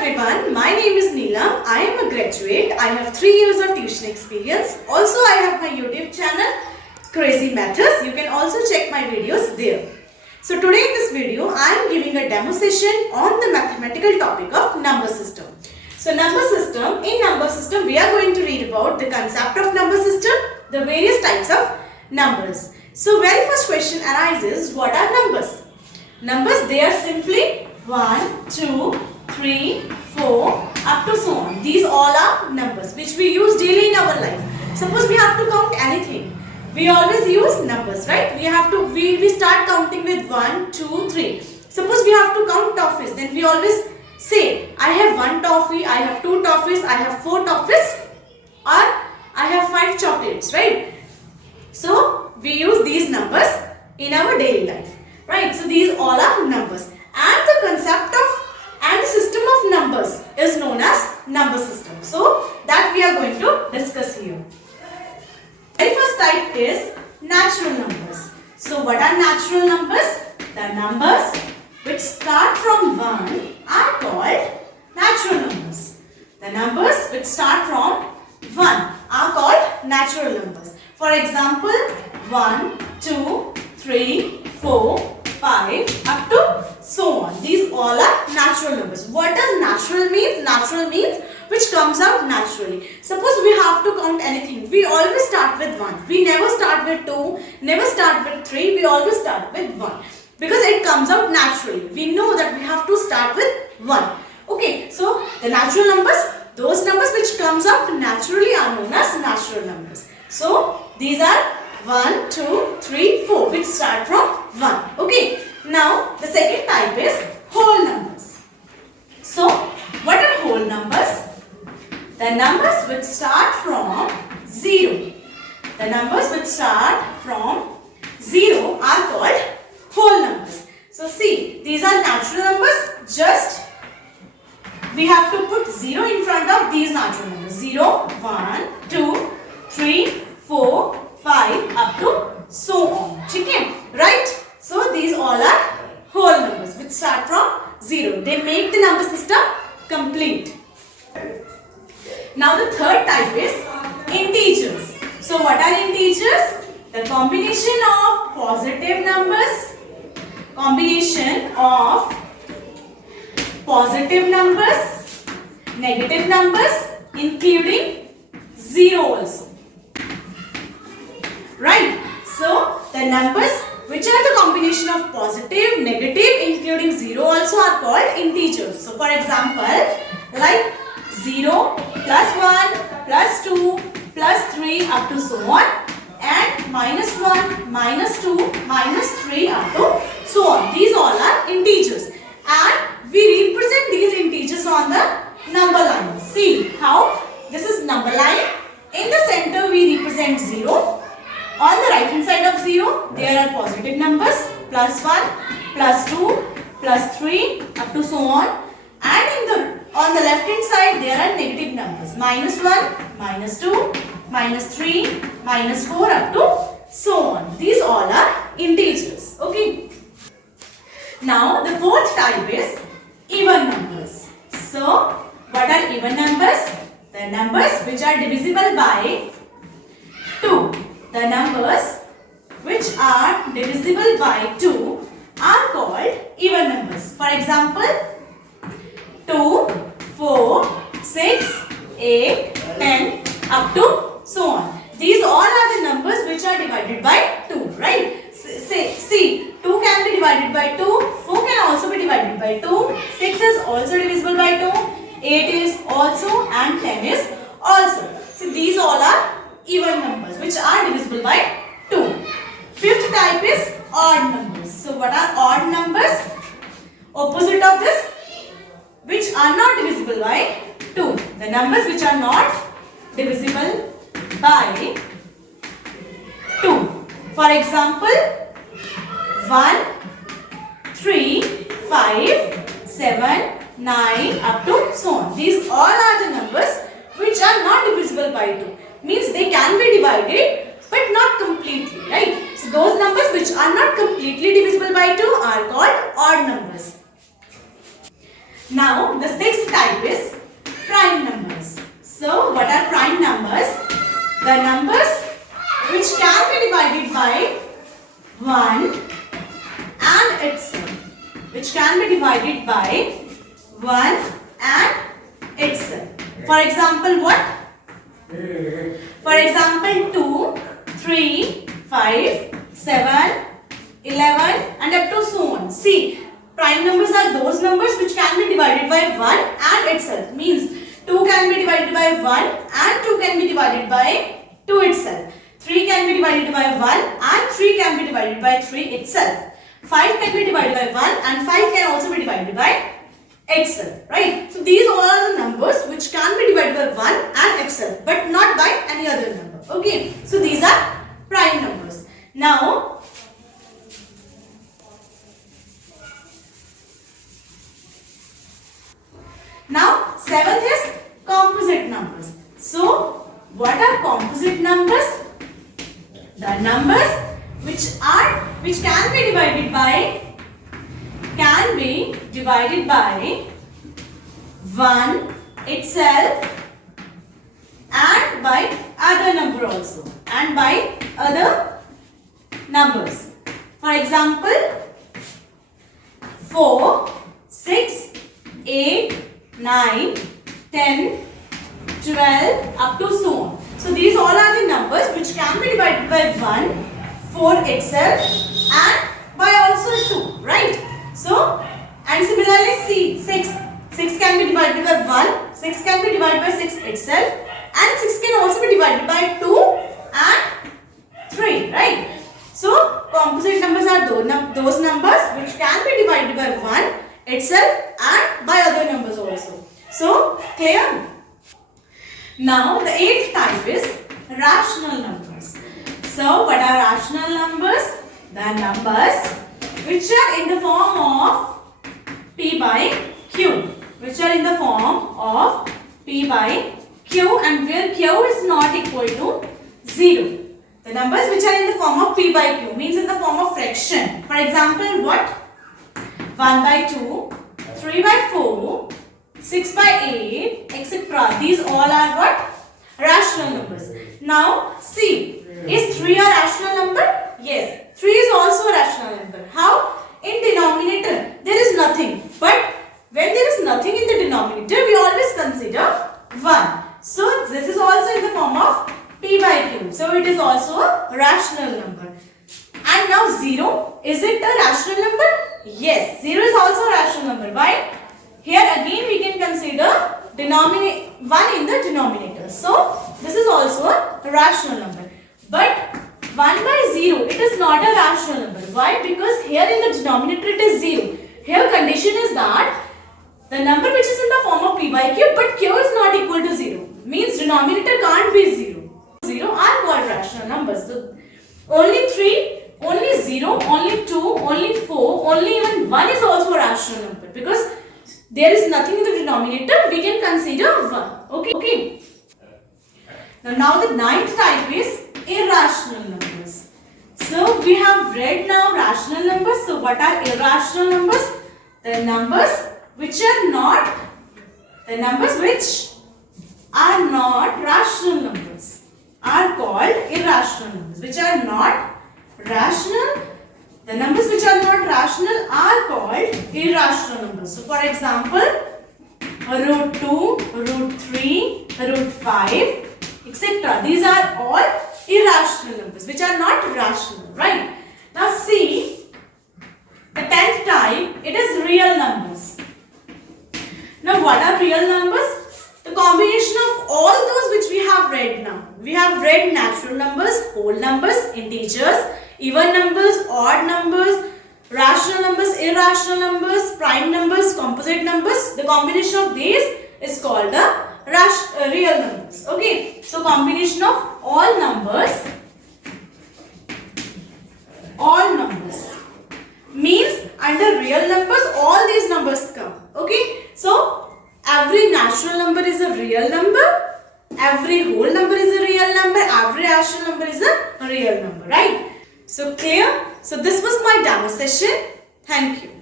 everyone, my name is Neelam. I am a graduate. I have 3 years of tuition experience. Also, I have my YouTube channel, Crazy Methods. You can also check my videos there. So today in this video, I am giving a demo session on the mathematical topic of number system. So in number system, we are going to read about the concept of number system, the various types of numbers. So very first question arises, what are numbers? Numbers, they are simply 1, 2, 3, 4, up to so on. These all are numbers which we use daily in our life. Suppose we have to count anything. We always use numbers, right? We start counting with 1, 2, 3. Suppose we have to count toffees, then we always say, I have 1 toffee, I have 2 toffees, I have 4 toffees, or I have 5 chocolates, right? So we use these numbers in our daily life, right? So these all are numbers. And the concept of and the system of numbers is known as number system. So that we are going to discuss here. Very first type is natural numbers. So what are natural numbers? The numbers which start from 1 are called natural numbers. The numbers which start from 1 are called natural numbers. For example, 1, 2, 3, 4, 5 up to so on. These all are natural numbers. What does natural mean? Natural means which comes out naturally. Suppose we have to count anything. We always start with 1. We never start with 2, never start with 3. We always start with 1. Because it comes out naturally. We know that we have to start with 1. Okay, so the natural numbers, those numbers which comes out naturally are known as natural numbers. So these are 1, 2, 3, 4 which start from 1. Okay. Now the second type is whole numbers. So what are whole numbers? The numbers which start from 0. The numbers which start from 0 are called whole numbers. So see, these are natural numbers. Just we have to put 0 in front of these natural numbers. 0, 1, 2, 3, 4, 5 up to so on. Okay, right? So these all are whole numbers which start from 0. They make the number system complete. Now the third type is integers. So what are integers? The combination of positive numbers, negative numbers, including 0 also. Right? So the numbers which are the combination of positive, negative, including 0 also are called integers. So for example, like 0, plus 1, plus 2, plus 3 up to so on, and minus 1, minus 2, minus 3 up to so on. These all are integers. And we represent these integers on the number line. See how this is number line. In the center we represent 0. On the right hand side of 0, there are positive numbers, plus 1, plus 2, plus 3, up to so on. And on the left hand side, there are negative numbers, minus 1, minus 2, minus 3, minus 4, up to so on. These all are integers. Okay. Now, the fourth type is even numbers. So, what are even numbers? The numbers which are divisible by 2. The numbers which are divisible by 2 are called even numbers. For example, 2, 4, 6, 8, 10 up to so on. These all are the numbers which are divided by 2, right? See, 2 can be divided by 2, 4 can also be divided by 2, 6 is also divisible by 2, 8 is also, and 10 is also. So these all are even numbers which are divisible by 2. Fifth type is odd numbers. So what are odd numbers? Opposite of this, which are not divisible by 2. The numbers which are not divisible by 2. For example, 1, 3, 5, 7, 9 up to so on. These all are the numbers which are not divisible by 2. Means they can be divided but not completely, right? So those numbers which are not completely divisible by 2 are called odd numbers. Now the sixth type is prime numbers. So what are prime numbers? The numbers which can be divided by 1 and itself. Which can be divided by 1 and itself. For example, what? For example, 2, 3, 5, 7, 11 and up to so on. See, prime numbers are those numbers which can be divided by 1 and itself. Means 2 can be divided by 1 and 2 can be divided by 2 itself. 3 can be divided by 1 and 3 can be divided by 3 itself. 5 can be divided by 1 and 5 can also be divided by itself. Right? So these all are the numbers which can be divided by 1 and itself, but not by any other number. Okay? So these are prime numbers. Now, seventh is composite numbers. So, what are composite numbers? The numbers which can be divided by 1 itself and by other number also and by other numbers. For example, 4, 6, 8, 9, 10, 12 up to so on. So these all are the numbers which can be divided by 1, 4 itself and by also 2, right? So, and similarly see 6 can be divided by 1, 6 can be divided by 6 itself and 6 can also be divided by 2 and 3, right? So composite numbers are those numbers which can be divided by 1 itself and by other numbers also. So clear? Now the eighth type is rational numbers. So what are rational numbers? The numbers which are in the form of p by q. Which are in the form of p by q and where q is not equal to 0. The numbers which are in the form of p by q means in the form of fraction. For example, what? 1 by 2, 3 by 4, 6 by 8, etc. These all are what? Rational numbers. Now, see, is 3 a rational number? Yes, 3 is also a rational number. How? In denominator, there is nothing. But when there is nothing in the denominator, we always consider 1. So, this is also in the form of p by q. So, it is also a rational number. And now 0, is it a rational number? Yes, 0 is also a rational number. Why? Here again we can consider 1 in the denominator. So, this is also a rational number. But 1 by 0, it is not a rational number. Why? Because here in the denominator it is 0. Here condition is that the number which is in the form of p by q, but q is not equal to 0. Means denominator can't be 0. 0 are called rational numbers. So, only 3, only 0, only 2, only 4, only even 1 is also a rational number. Because there is nothing in the denominator, we can consider 1. Okay. Now the ninth type is irrational numbers. So we have read now rational numbers. So what are irrational numbers? The numbers which are not rational numbers are called irrational numbers. Which are not rational. The numbers which are not rational are called irrational numbers. So for example, root 2, root 3, root 5, etc. These are all irrational numbers which are not rational, right? Now see, the 10th type, it is real numbers. Now what are real numbers? The combination of all those which we have read now. We have read natural numbers, whole numbers, integers, even numbers, odd numbers, rational numbers, irrational numbers, prime numbers, composite numbers. The combination of these is called the real numbers. Okay. So combination of all numbers means under real numbers all these numbers come. Okay. So every natural number is a real number, every whole number is a real number, every rational number is a real number, right? So clear? So this was my demo session. Thank you.